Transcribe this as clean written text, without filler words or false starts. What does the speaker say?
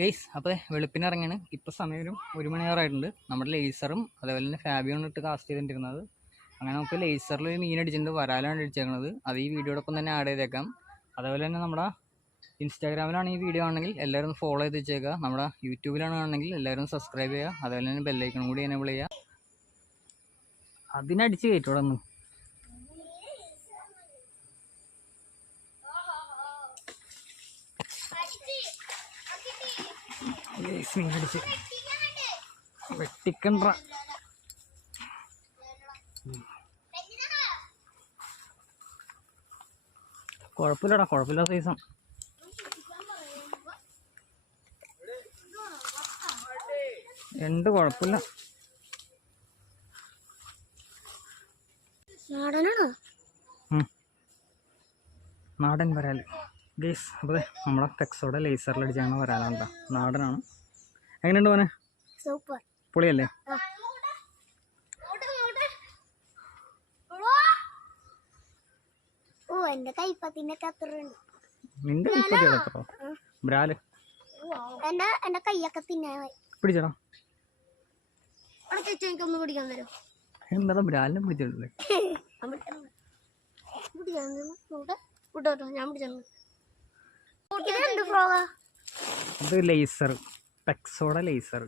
Guys അപ്പോൾ വെളുപ്പിന് ഇറങ്ങിയാണ്. ഇപ്പോൾ സമയം 1 മണിയാറായിട്ടുണ്ട്. നമ്മുടെ ലേസറും അതേപോലെ തന്നെ ഫാബിയോണ് ഇട്ട് കാസ്റ്റ് ചെയ്തിട്ടിരുന്നത്. അങ്ങനെ നമുക്ക് ലേസറിൽ ഒരു മീൻ അടിച്ചിട്ടുണ്ട്, വരാലാണ് അടിച്ചേക്കുന്നത്. അത് ഈ വീഡിയോടൊപ്പം തന്നെ ആഡ് ചെയ്തേക്കാം. അതേപോലെ തന്നെ നമ്മുടെ ഇൻസ്റ്റാഗ്രാമിലാണ് ഈ വീഡിയോ ആണെങ്കിൽ എല്ലാവരും ഫോളോ ചെയ്ത് വെച്ചേക്കുക. നമ്മുടെ യൂട്യൂബിലാണെങ്കിൽ എല്ലാവരും സബ്സ്ക്രൈബ് ചെയ്യുക. അതേപോലെ തന്നെ ബെല്ലൈക്കൺ കൂടി എനേബിൾ ചെയ്യുക. അതിനടിച്ച് കയറ്റോടെ ഒന്ന് മീനടിച്ച് വെട്ടിക്കണ്ട. കുഴപ്പമില്ലടാ, കുഴപ്പമില്ല സൈസാണ്. എന്ത് കുഴപ്പമില്ല. നാടൻ വരാല് ഗേസ്. അപ്പോൾ നമ്മളെ ടെക്സോടെ ലേസറിൽ അടിച്ചാണ് വരാലുണ്ടോ, നാടനാണ്. എങ്ങനെയുണ്ട് മോനെ? സൂപ്പർ, പൊളിയല്ലേ? നിന്റെ കൈപ്പത്തിന്റെ നിന്റെ കൈപ്പത്തിയോ ബ്രാല്? എന്റെ കൈയൊക്കെ തിന്നായി പിടിച്ചടാ. എനിക്കൊന്ന് പിടിക്കാൻ തരും. എന്താ ബ്രാലിനെ പിടിച്ചിട്ടില്ലേ? ഇത് ലേസർ, ടെക്സോടെ ലേസർ.